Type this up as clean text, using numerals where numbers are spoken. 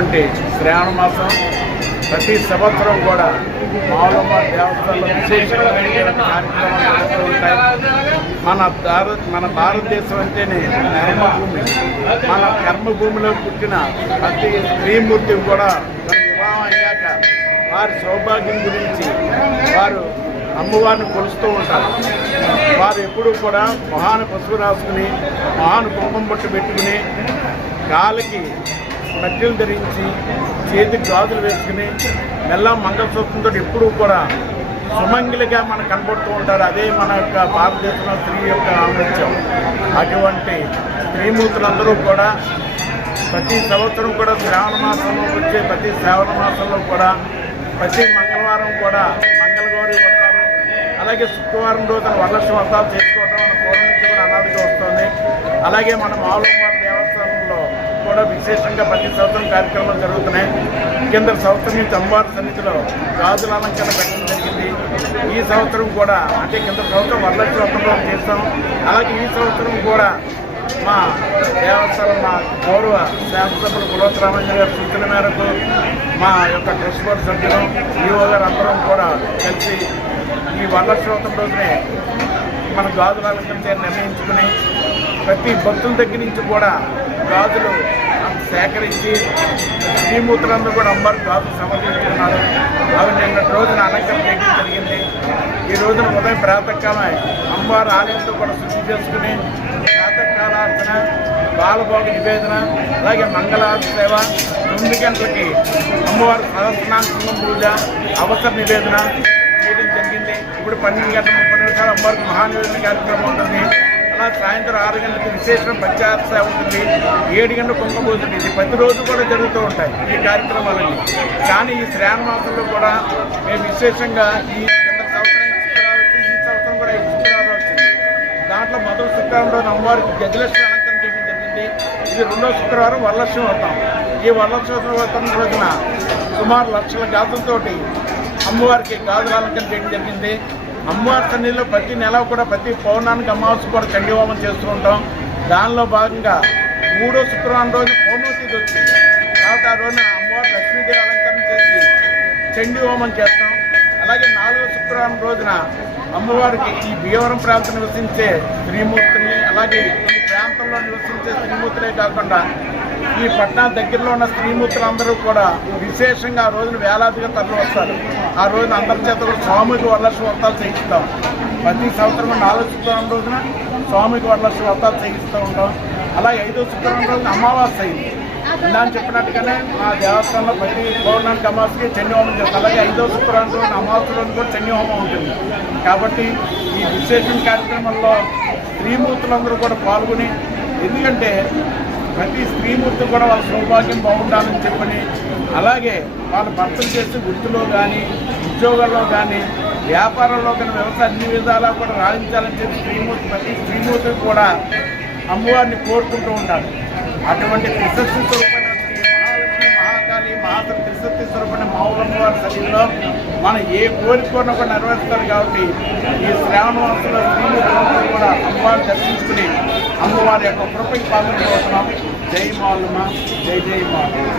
అంటే శ్రావణ మాసం ప్రతి సంవత్సరం కూడా మావులమ్మ దేవస్థానంలో విశేషమైన కార్యక్రమాలు ఉంటాయి. మన భారతదేశం అంటేనే కర్మభూమి. మన కర్మభూమిలో పుట్టిన ప్రతి స్త్రీమూర్తి కూడా మన వివాహం అయ్యాక వారి సౌభాగ్యం గురించి వారు అమ్మవారిని కొలుస్తూ ఉంటారు. వారు ఎప్పుడూ కూడా మొహాన పసుపు రాసుకుని మొహాన కుంకుమ బొట్టు పెట్టుకుని కాలికి మధ్యలు ధరించి చేతికి గాజులు వేసుకుని మెల్ల మంగళసూత్రంతో ఎప్పుడూ కూడా సుమంగిలిగా మనకు కనబడుతూ ఉంటారు. అదే మన యొక్క భారతదేశంలో స్త్రీ యొక్క ఆలోచన. అటువంటి స్త్రీమూర్తులందరూ కూడా ప్రతి సంవత్సరం కూడా శ్రావణ మాసంలో వచ్చే ప్రతి శ్రావణ మాసంలో కూడా ప్రతి మంగళవారం కూడా మంగళగౌరి వ్రతాలు, అలాగే శుక్రవారం రోజున వరలక్ష్మి వ్రతాలు చేసుకోవడం మన పూర్వం నుంచి కూడా అనాదిగా వస్తుంది. అలాగే మన మావులమ్మ దేవస్థానంలో కూడా విశేషంగా ప్రతి సంవత్సరం కార్యక్రమాలు జరుగుతున్నాయి. కింద సంవత్సరం నుంచి అమ్మవారి సన్నిధిలో గాజుల అలంకరణ పెట్టడం జరిగింది. ఈ సంవత్సరం కూడా అంటే కింద సంవత్సరం వరలక్ష్మి వ్రతంలో చేస్తాం. అలాగే ఈ సంవత్సరం కూడా మా దేవస్థానం మా గౌరవ శాసనసభ్యులు కులవరామయ్య గారి సూచన మేరకు మా యొక్క ట్రస్ట్ బోర్డు సభ్యులు ఈఓ గారు అందరం కూడా కలిసి ఈ వరలక్ష్మి వ్రతం రోజునే మన గాజుల అలంకరణ నిర్ణయించుకుని ప్రతి భక్తుల దగ్గర నుంచి కూడా గాజులు సేకరించి శ్రీమూర్తులందరూ కూడా అమ్మవారికి గాజులు సమర్పించుకున్నారు. అవి నిన్నటి రోజున అలంకరణ చేయడం జరిగింది. ఈ రోజున ఉదయం ప్రాతకాలం అమ్మవారి ఆలయంతో కూడా శుద్ధి చేసుకుని ప్రాతకాలార్చన, బాలభోగ నివేదన, అలాగే మంగళారతి సేవ, 9 గంటలకి అమ్మవారి సహస్రనామ పూజ, అవసర నివేదన చేయడం జరిగింది. ఇప్పుడు 12 గంటల 30 నిమిషాలు అమ్మవారికి మహానివేదన కార్యక్రమం ఉంటుంది. అలా సాయంత్రం 6 గంటలకు విశేషం పంచాయత సేవ ఉంటుంది. 7 గంటల కుంకుమ పూజ ఉంటుంది. ఇది ప్రతిరోజు కూడా జరుగుతూ ఉంటాయి ఈ కార్యక్రమాలన్నీ. కానీ ఈ శ్రావణ మాసంలో కూడా మేము విశేషంగా ఈ కింద సంవత్సరం శుక్రవారం వచ్చింది, ఈ సంవత్సరం కూడా ఈ శుక్రవారం వచ్చింది. దాంట్లో మొదటి శుక్రవారం రోజున అమ్మవారికి గజలక్ష్మి అలంకరణ చేయడం జరిగింది. ఇది 2వ శుక్రవారం వరలక్ష్మి వ్రతం. ఈ వరలక్ష్మి వ్రతం రోజున సుమారు లక్షల గాజులతోటి అమ్మవారికి గాజుల అలంకరణ చేయడం జరిగింది. అమ్మవారి సన్నిధిలో ప్రతి నెల కూడా ప్రతి పౌర్ణానికి అమావాస్య కూడా చండీ హోమం చేస్తూ ఉంటాం. దానిలో భాగంగా 3వ శుక్రవారం రోజున పౌర్ణమి తిథి వచ్చింది కాబట్టి ఆ రోజున అమ్మవారి లక్ష్మీదేవి అలంకరణ చేసి చండీ హోమం చేస్తాం. అలాగే 4వ శుక్రవారం రోజున అమ్మవారికి ఈ భీమవరం ప్రాంతం నివసించే స్త్రీమూర్తిని, అలాగే ఈ ప్రాంతంలో నివసించే స్త్రీమూర్తులే కాకుండా ఈ పట్టణం దగ్గరలో ఉన్న స్త్రీమూర్తులందరూ కూడా విశేషంగా ఆ రోజున వేలాదిగా తరలి వస్తారు. ఆ రోజున అందరి చేత కూడా స్వామికి వరలక్ష్మి వ్రతాలు చేయిస్తాం. ప్రతి సంవత్సరం 4వ శుక్రవారం రోజున స్వామికి వరలక్ష్మి వ్రతాలు చేయిస్తూ ఉంటాం. అలాగే 5వ శుక్రవారం రోజున అమావాస్య అయింది. ఇందాక చెప్పినట్టుగానే మా దేవస్థానంలో ప్రతి పౌర్ణానికి అమావాస్యకి చండీ హోమం చేస్తాం. అలాగే 5వ శుక్రవారం రోజున అమావాస్య రోజు కూడా చండీ హోమం ఉంటుంది. కాబట్టి ఈ విశేషం కార్యక్రమంలో స్త్రీమూర్తులందరూ కూడా పాల్గొని, ఎందుకంటే ప్రతి స్త్రీమూర్తి కూడా వాళ్ళ సౌభాగ్యం బాగుండాలని చెప్పని, అలాగే వాళ్ళ భర్తలు చేసే వృత్తిలో కానీ, ఉద్యోగాల్లో కానీ, వ్యాపారంలో కానీ, వ్యవసాయ అన్ని విధాలా కూడా రాణించాలని చెప్పి ప్రతి స్త్రీమూర్తికి కూడా అమ్మవారిని కోరుకుంటూ ఉంటారు. అటువంటి త్రిశక్తి స్వరూపమైన శ్రీ మహాలక్ష్మి, మహాకాళి, మహాశక్తి త్రిశక్తి స్వరూపమైన మావులమ్మవారి శరీరంలో మనం ఏ కోరికను కూడా నెరవేరుస్తారు. కాబట్టి ఈ శ్రావణ మాసంలో స్త్రీమూర్తులందరూ కూడా అమ్మవారిని దర్శించుకుని అమ్మవారి యొక్క కృపకి పాల్గొనబోతున్నాం. జై మావులమ్మ, జై జై మావులమ్మ.